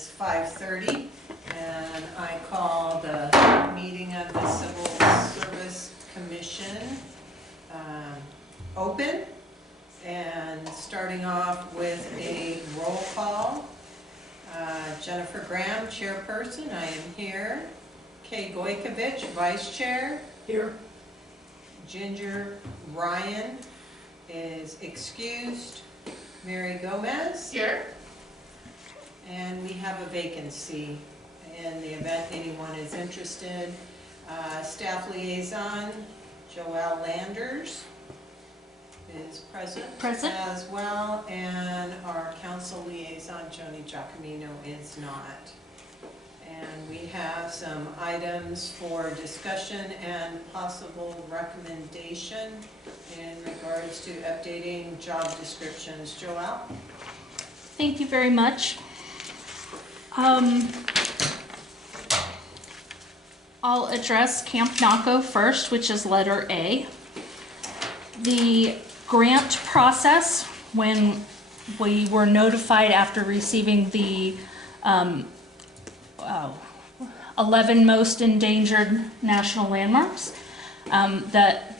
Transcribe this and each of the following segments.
is 5:30, and I call the meeting of the Civil Service Commission open, and starting off with a roll call. Jennifer Graham, chairperson, I am here. Kay Gojkovic, vice chair. Here. Ginger Ryan is excused. Mary Gomez. Here. And we have a vacancy in the event anyone is interested. Staff liaison, Joelle Landers is present as well, and our council liaison, Joni Giacomino, is not. And we have some items for discussion and possible recommendation in regards to updating job descriptions. Joelle? Thank you very much. I'll address Camp Naco first, which is letter A. The grant process, when we were notified after receiving the 11 most endangered national landmarks, that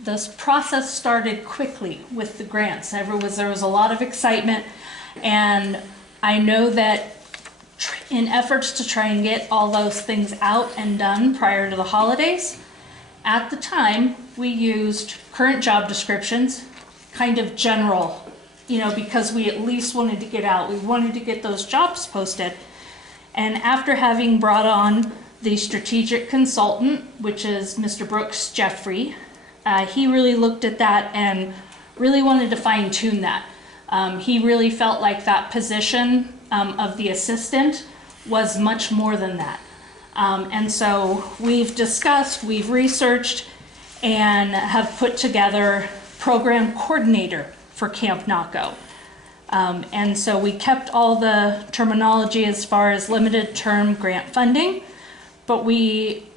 this process started quickly with the grants. There was a lot of excitement, and I know that in efforts to try and get all those things out and done prior to the holidays, at the time we used current job descriptions, kind of general, because we at least wanted to get out. We wanted to get those jobs posted. And after having brought on the strategic consultant, which is Mr. Brooks Jeffrey, he really looked at that and really wanted to fine tune that. He really felt like that position of the assistant was much more than that. And so we've discussed, we've researched, and have put together program coordinator for Camp Naco. And so we kept all the terminology as far as limited term grant funding, but we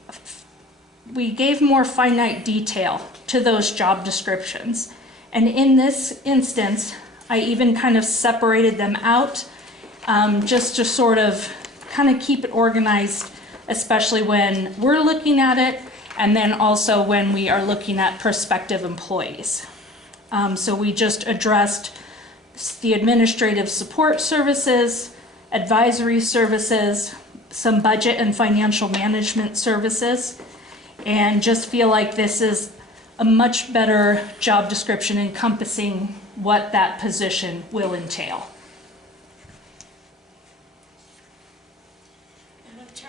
gave more finite detail to those job descriptions. And in this instance, I even kind of separated them out just to sort of kind of keep it organized, especially when we're looking at it, and then also when we are looking at prospective employees. So we just addressed the administrative support services, advisory services, some budget and financial management services, and just feel like this is a much better job description encompassing what that position will entail.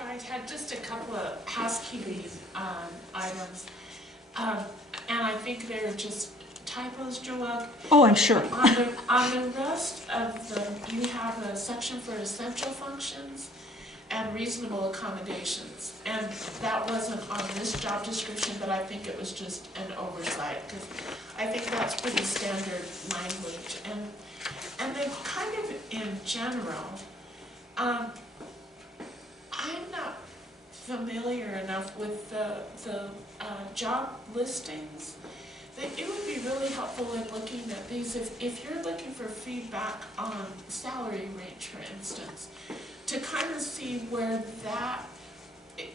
I had just a couple of housekeeping items, and I think they're just typos, Joelle. Oh, I'm sure. On the rest of them, you have a section for essential functions and reasonable accommodations, and that wasn't on this job description, but I think it was just an oversight, because I think that's pretty standard language. And then kind of in general, I'm not familiar enough with the job listings that it would be really helpful in looking at these. If you're looking for feedback on salary range, for instance, to kind of see where that,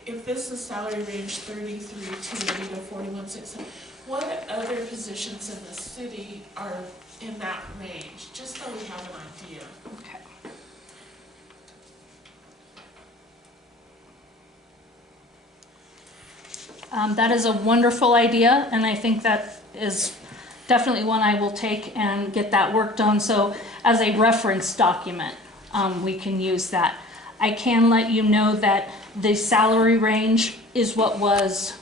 if this is salary range 33,280 to 41,600, what other positions in the city are in that range, just so we have an idea. Okay. That is a wonderful idea, and I think that is definitely one I will take and get that work done. So as a reference document, we can use that. I can let you know that the salary range is what was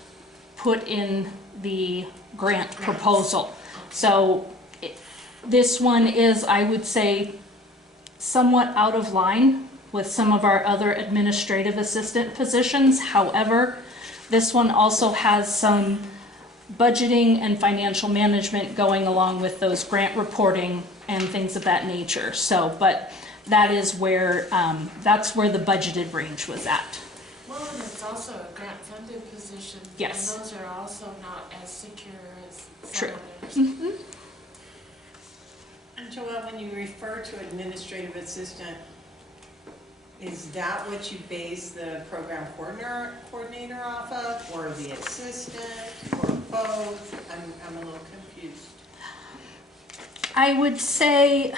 put in the grant proposal. So this one is, I would say, somewhat out of line with some of our other administrative assistant positions. However, this one also has some budgeting and financial management going along with those grant reporting and things of that nature. So, but that is where, that's where the budgeted range was at. Well, and it's also a grant-funded position. Yes. And those are also not as secure as some True. others. Mm-hmm. And Joelle, when you refer to administrative assistant, is that what you base the program coordinator off of, or the assistant, or both? I'm a little confused. I would say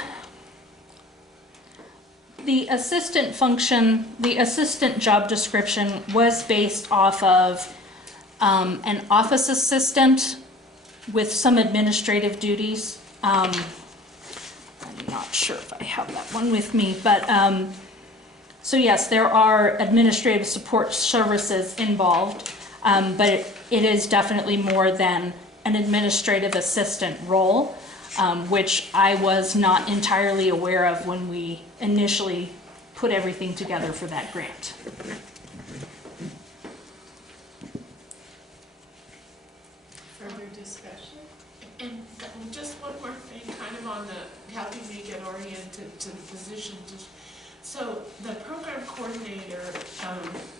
the assistant function, the assistant job description was based off of an office assistant with some administrative duties. I'm not sure if I have that one with me, but so yes, there are administrative support services involved, but it is definitely more than an administrative assistant role, which I was not entirely aware of when we initially put everything together for that grant. Further discussion? And just one more thing, kind of on the helping me get oriented to the position. So the program coordinator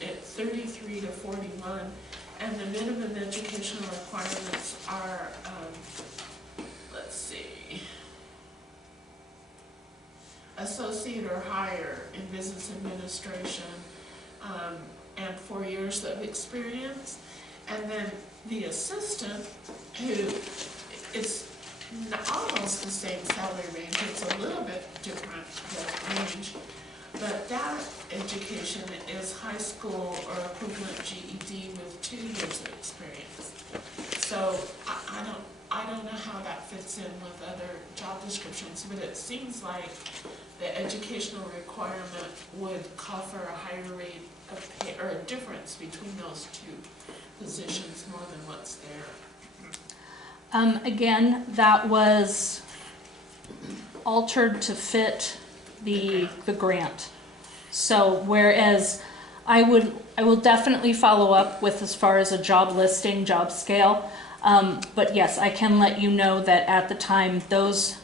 at 33 to 41, and the minimum educational requirements are, let's see, associate or higher in business administration, and 4 years of experience. And then the assistant, who is almost the same salary range, it's a little bit different range, but that education is high school or equivalent GED with 2 years of experience. So I don't know how that fits in with other job descriptions, but it seems like the educational requirement would call for a higher rate of pay, or a difference between those two positions more than what's there. Again, that was altered to fit the grant. So whereas I will definitely follow up with as far as a job listing, job scale. But yes, I can let you know that at the time those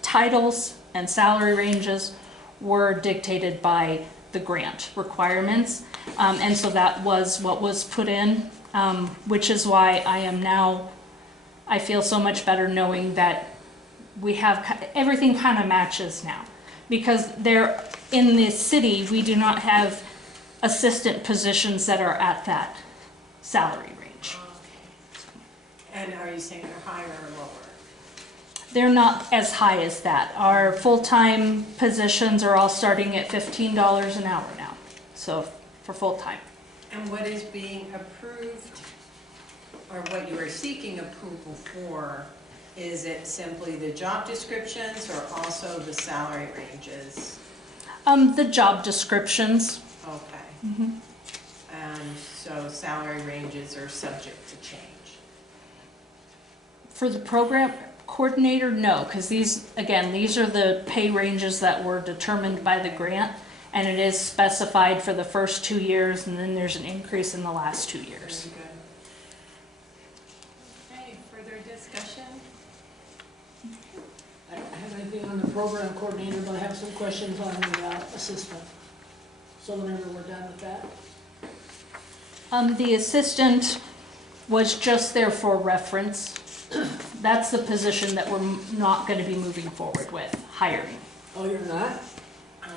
titles and salary ranges were dictated by the grant requirements. And so that was what was put in, which is why I feel so much better knowing that we have, everything kind of matches now. Because there, in the city, we do not have assistant positions that are at that salary range. And are you saying they're higher or lower? They're not as high as that. Our full-time positions are all starting at $15 an hour now, so for full-time. And what is being approved, or what you are seeking approval for, is it simply the job descriptions or also the salary ranges? The job descriptions. Okay. Mm-hmm. And so salary ranges are subject to change? For the program coordinator, no, because these are the pay ranges that were determined by the grant, and it is specified for the first 2 years, and then there's an increase in the last 2 years. Very good. Okay, further discussion? I don't have anything on the program coordinator, but I have some questions on the assistant. So whenever we're done with that. The assistant was just there for reference. That's the position that we're not going to be moving forward with, hiring. Oh, you're not? Okay.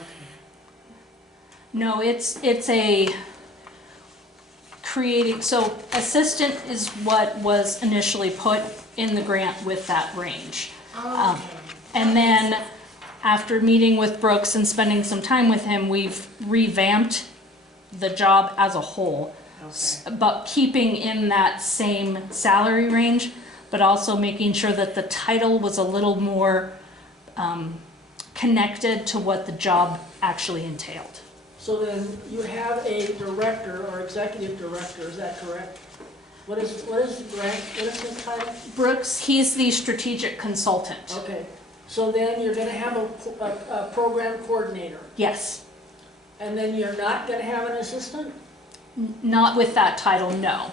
No, it's a creating, so assistant is what was initially put in the grant with that range. Okay. And then after meeting with Brooks and spending some time with him, we've revamped the job as a whole, Okay. but keeping in that same salary range, but also making sure that the title was a little more connected to what the job actually entailed. So then you have a director or executive director, is that correct? What is Grant, what is his title? Brooks, he's the strategic consultant. Okay, so then you're gonna have a program coordinator, Yes, and then you're not gonna have an assistant? not with that title, no.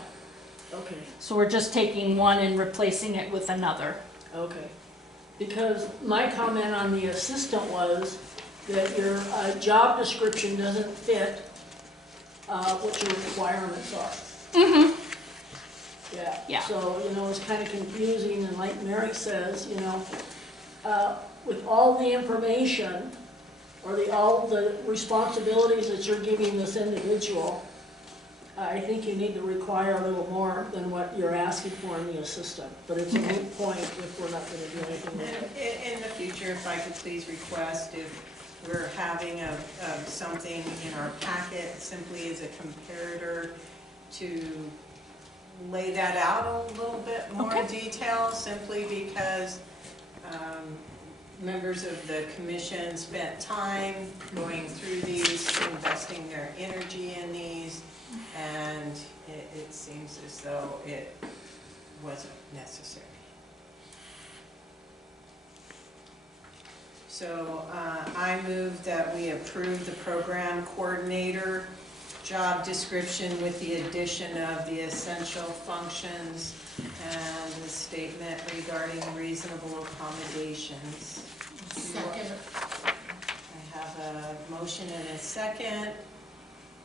Okay, So we're just taking one and replacing it with another. okay. Because my comment on the assistant was that your job description doesn't fit what your requirements are. Mm-hmm. Yeah. So, it's kind of confusing, and like Mary says, with all the information or all the responsibilities that you're giving this individual, I think you need to require a little more than what you're asking for in the assistant. But it's a moot point if we're not gonna do anything with it. In the future, if I could please request, if we're having something in our packet simply as a comparator, to lay that out a little bit more Okay. detail, simply because members of the commission spent time going through these, investing their energy in these, and it seems as though it wasn't necessary. So I move that we approve the program coordinator job description with the addition of the essential functions and the statement regarding reasonable accommodations. Second. I have a motion and a second.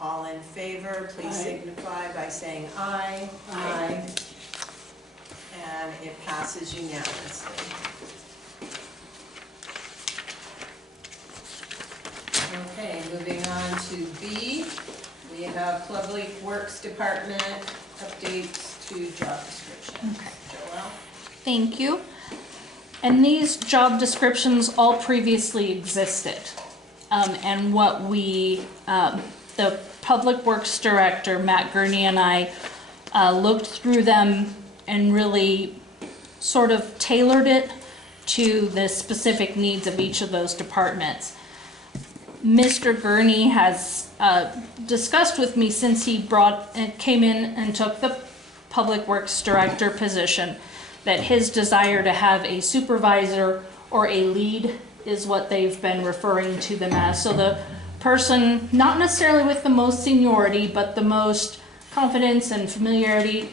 All in favor, please Aye. signify by saying aye. Aye. And it passes unanimously. Okay, moving on to B. We have Public Works Department updates to job description. Okay. Joelle? Thank you. And these job descriptions all previously existed. And what the Public Works Director, Matt Gurney, and I looked through them and really sort of tailored it to the specific needs of each of those departments. Mr. Gurney has discussed with me since he came in and took the Public Works Director position that his desire to have a supervisor or a lead is what they've been referring to them as. So the person, not necessarily with the most seniority, but the most confidence and familiarity,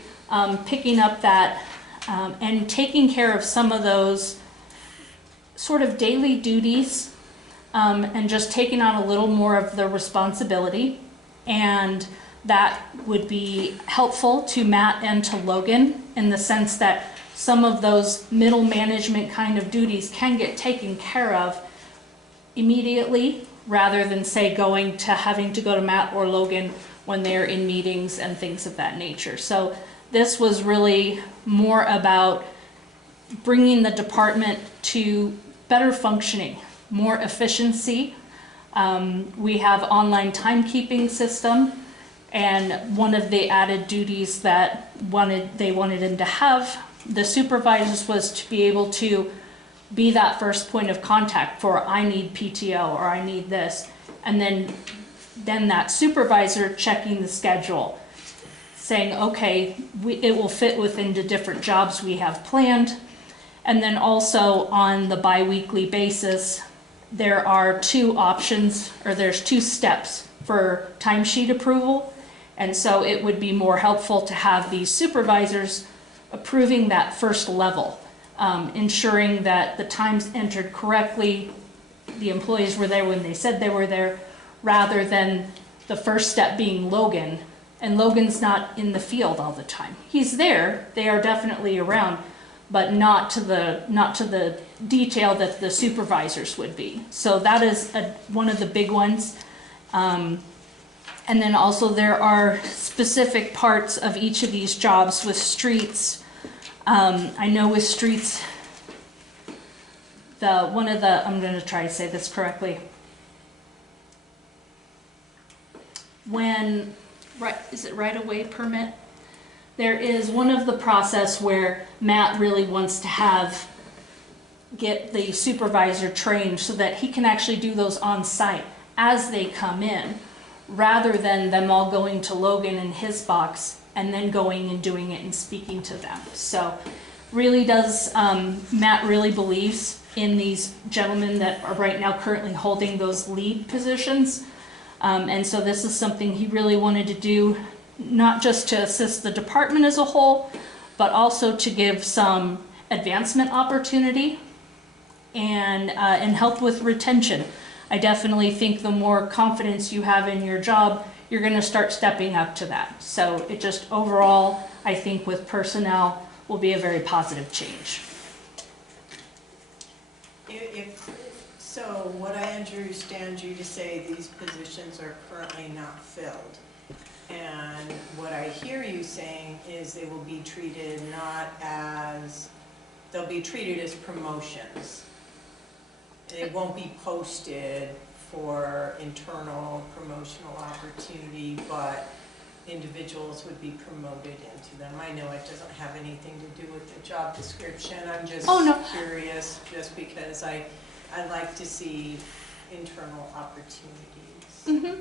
picking up that and taking care of some of those sort of daily duties, and just taking on a little more of the responsibility. And that would be helpful to Matt and to Logan in the sense that some of those middle management kind of duties can get taken care of immediately, rather than say having to go to Matt or Logan when they're in meetings and things of that nature. So this was really more about bringing the department to better functioning, more efficiency. We have online timekeeping system, and one of the added duties that they wanted him to have, the supervisors, was to be able to be that first point of contact for I need PTO or I need this, and then that supervisor checking the schedule, saying, okay, it will fit within the different jobs we have planned. And then also on the bi-weekly basis, there are two options, or there's two steps for timesheet approval. And so it would be more helpful to have these supervisors approving that first level, ensuring that the times entered correctly, the employees were there when they said they were there, rather than the first step being Logan. And Logan's not in the field all the time. He's there, they are definitely around, but not to the detail that the supervisors would be. So that is one of the big ones. And then also there are specific parts of each of these jobs with streets. I know with streets, I'm going to try to say this correctly. Is it right-of-way permit? There is one of the process where Matt really wants to get the supervisor trained so that he can actually do those on site as they come in, rather than them all going to Logan in his box and then going and doing it and speaking to them. So really Matt really believes in these gentlemen that are right now currently holding those lead positions. And so this is something he really wanted to do, not just to assist the department as a whole, but also to give some advancement opportunity and help with retention. I definitely think the more confidence you have in your job, you're going to start stepping up to that. So it just overall, I think with personnel, will be a very positive change. If So what I understand you to say, these positions are currently not filled. And what I hear you saying is they will be treated not as, they'll be treated as promotions. They won't be posted for internal promotional opportunity, but individuals would be promoted into them. I know it doesn't have anything to do with the job description. I'm just Oh, no. curious, just because I like to see internal opportunities.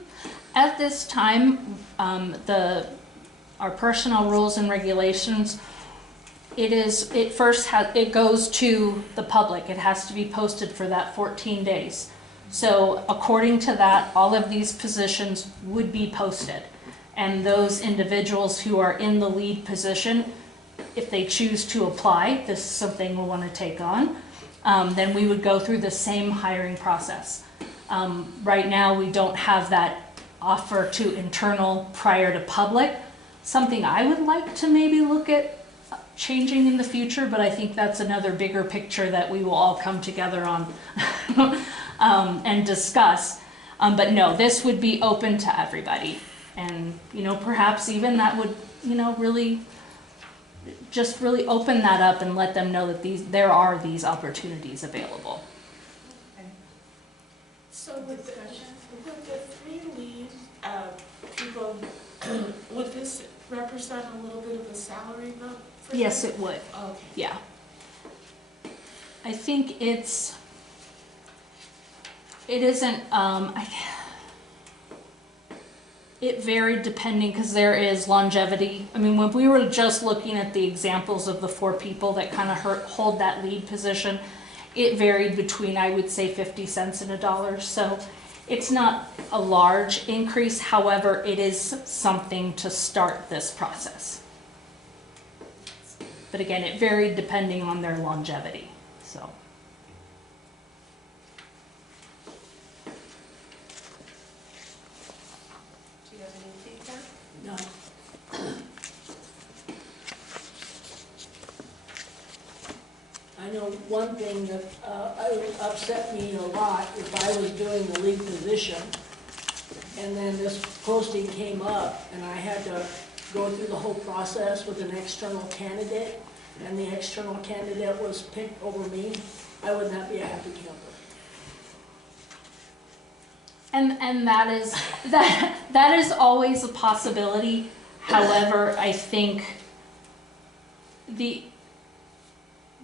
At this time, our personnel rules and regulations, it goes to the public. It has to be posted for that 14 days. So according to that, all of these positions would be posted. And those individuals who are in the lead position, if they choose to apply, this is something we'll want to take on, then we would go through the same hiring process. Right now, we don't have that offer to internal prior to public. Something I would like to maybe look at changing in the future, but I think that's another bigger picture that we will all come together on and discuss. But no, this would be open to everybody. And, perhaps even that would, really open that up and let them know that there are these opportunities available. So with the 3 lead people, would this represent a little bit of a salary bump for Yes, them? it would. Okay. Yeah. I think it isn't, it varied depending, because there is longevity. I mean, when we were just looking at the examples of the 4 people that kind of hold that lead position, it varied between, I would say, 50 cents and $1. So it's not a large increase. However, it is something to start this process. But again, it varied depending on their longevity. So. Do you have any feedback? No. I know one thing that upset me a lot, if I was doing the lead position, and then this posting came up, and I had to go through the whole process with an external candidate, and the external candidate was picked over me, I would not be a happy camper. And that is always a possibility. However, I think the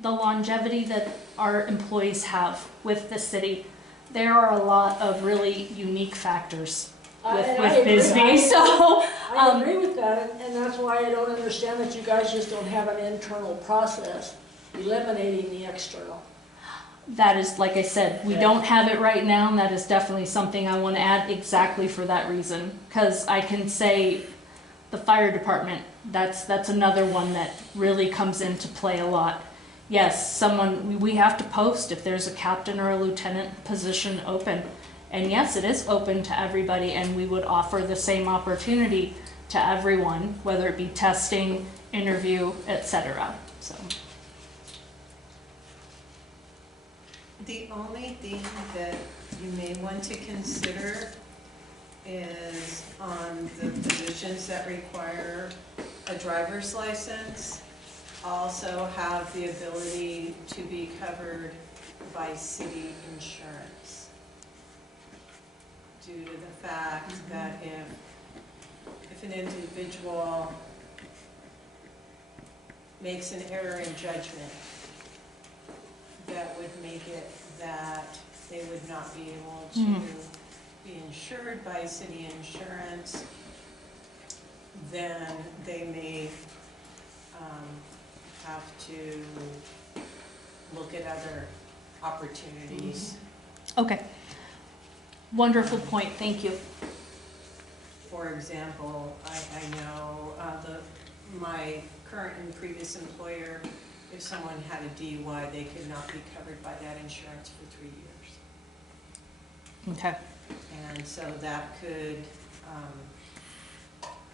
longevity that our employees have with the city, there are a lot of really unique factors with Bisbee. So I agree with that, and that's why I don't understand that you guys just don't have an internal process eliminating the external. that is, like I said, we don't have it right now, and that is definitely something I want to add exactly for that reason. Because I can say the fire department, that's another one that really comes into play a lot. Yes, we have to post if there's a captain or a lieutenant position open. And yes, it is open to everybody, and we would offer the same opportunity to everyone, whether it be testing, interview, etc. So. The only thing that you may want to consider is on the positions that require a driver's license, also have the ability to be covered by city insurance. Due to the fact that if an individual makes an error in judgment, that would make it that they would not be able to be insured by city insurance, then they may have to look at other opportunities. Okay. Wonderful point, thank you. For example, I know my current and previous employer, if someone had a DUI, they could not be covered by that insurance for 3 years. Okay. And so that could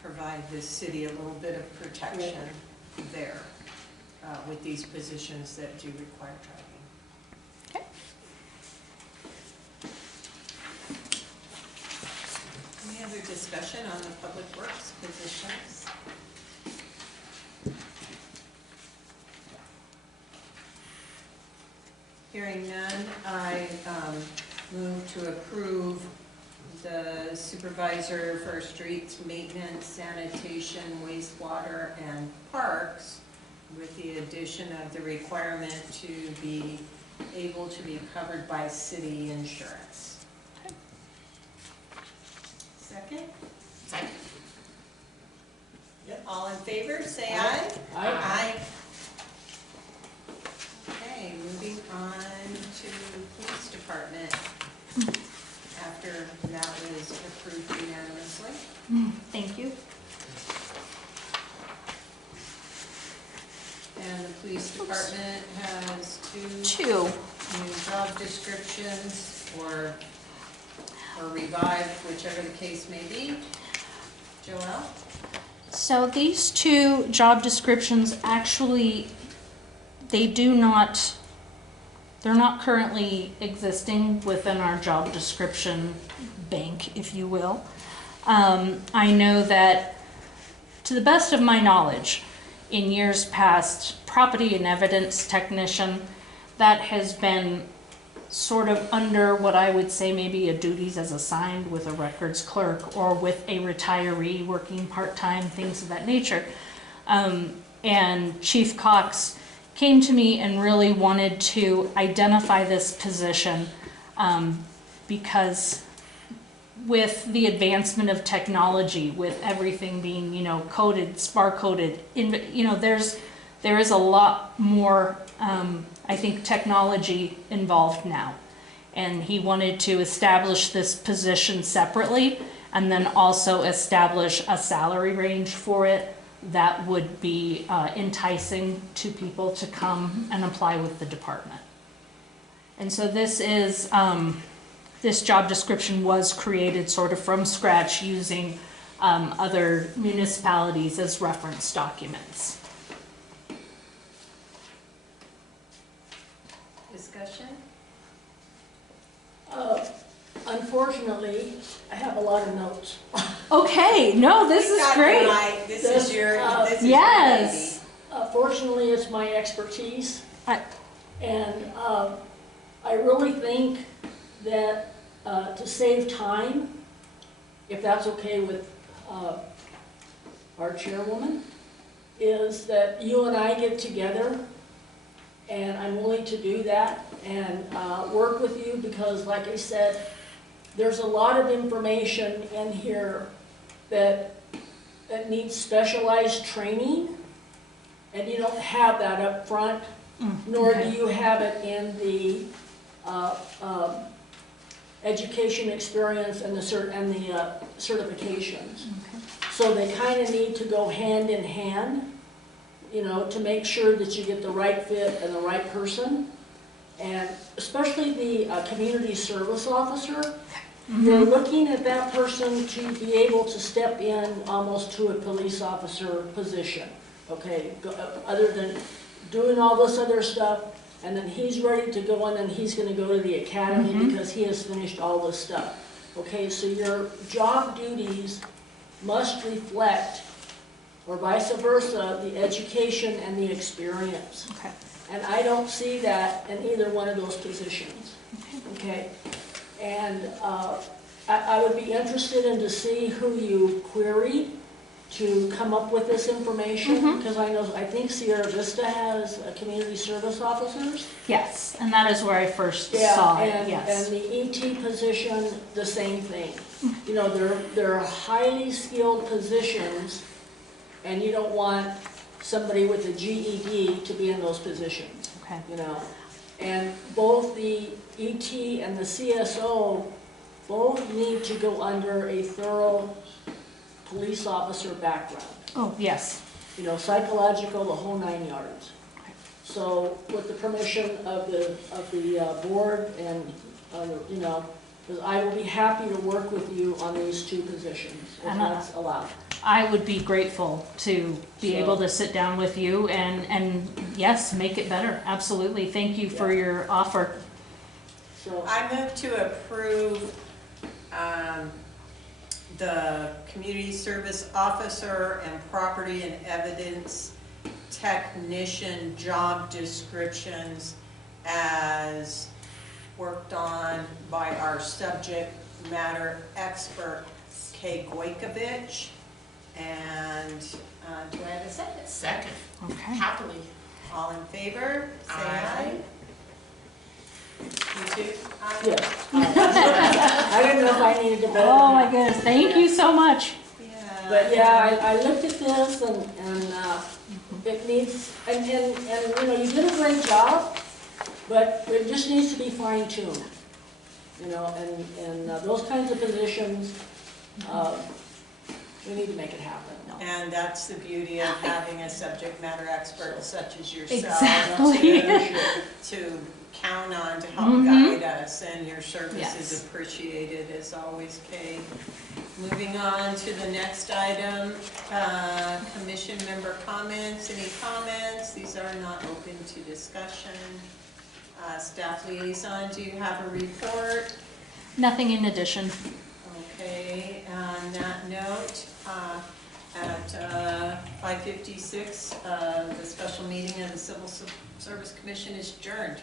provide the city a little bit of protection there with these positions that do require driving. other discussion on the public works positions? Hearing none, I move to approve the supervisor for streets, maintenance, sanitation, wastewater, and parks with the addition of the requirement to be able to be covered by city insurance. Second? Second. Yep. All in favor, say aye. Aye. Okay, moving on to police department. After that was approved unanimously. Thank you. And the police department has two Two. new job descriptions or revived, whichever the case may be. Joelle? So these two job descriptions actually, they're not currently existing within our job description bank, if you will. I know that, to the best of my knowledge, in years past, property and evidence technician, that has been sort of under what I would say maybe a duties as assigned with a records clerk or with a retiree working part-time, things of that nature. And Chief Cox came to me and really wanted to identify this position because with the advancement of technology, with everything being, coded, SPAR coded, there is a lot more, I think, technology involved now. And he wanted to establish this position separately and then also establish a salary range for it that would be enticing to people to come and apply with the department. And so this is, this job description was created sort of from scratch using other municipalities as reference documents. Discussion? Unfortunately, I have a lot of notes. Okay, no, this is great. This This, is your Yes. Fortunately, it's my expertise. I- And I really think that to save time, if that's okay with our chairwoman, is that you and I get together, and I'm willing to do that and work with you because, like I said, there's a lot of information in here that needs specialized training, and you don't have that up front, nor do you have it in the education experience and the certifications. So they kind of need to go hand in hand, to make sure that you get the right fit and the right person. And especially the community service officer, you're looking at that person to be able to step in almost to a police officer position, okay? Other than doing all this other stuff, and then he's ready to go in and he's gonna go to the academy because he has finished all this stuff. Okay, so your job duties must reflect, or vice versa, the education and the experience. Okay. And I don't see that in either one of those positions, okay? And I would be interested in to see who you queried to come up with this information, because I think Sierra Vista has community service officers. Yes, and that is where I first Yeah, saw it, and yes. the ET position, the same thing. They're highly skilled positions, and you don't want somebody with a GED to be in those positions, Okay. And both the ET and the CSO both need to go under a thorough police officer background. Oh, yes. Psychological, the whole 9 yards. So with the permission of the board and, because I will be happy to work with you on these two positions, if And, that's allowed. I would be grateful to be able to sit down with you and yes, make it better. Absolutely. Thank you for your offer. So, I move to approve the community service officer and property and evidence technician job descriptions as worked on by our subject matter expert, Kay Goikovich. And do I have a second? Second, Okay. happily. All in favor, say Aye. aye. You too? Aye. Yes. I didn't know if I needed to vote. Oh my goodness, thank you so much. Yeah. But yeah, I looked at this and it needs, and you know, you did a great job, but it just needs to be fine tuned. You know, and those kinds of positions, we need to make it happen. And that's the beauty of having a subject matter expert such as yourself. Exactly. To count on to help Mhm. guide us, and your service is Yes. appreciated as always, Kay. Moving on to the next item, commission member comments. Any comments? These are not open to discussion. Staff liaison, do you have a report? Nothing in addition. Okay, on that note, at 5:56, the special meeting of the Civil Service Commission is adjourned.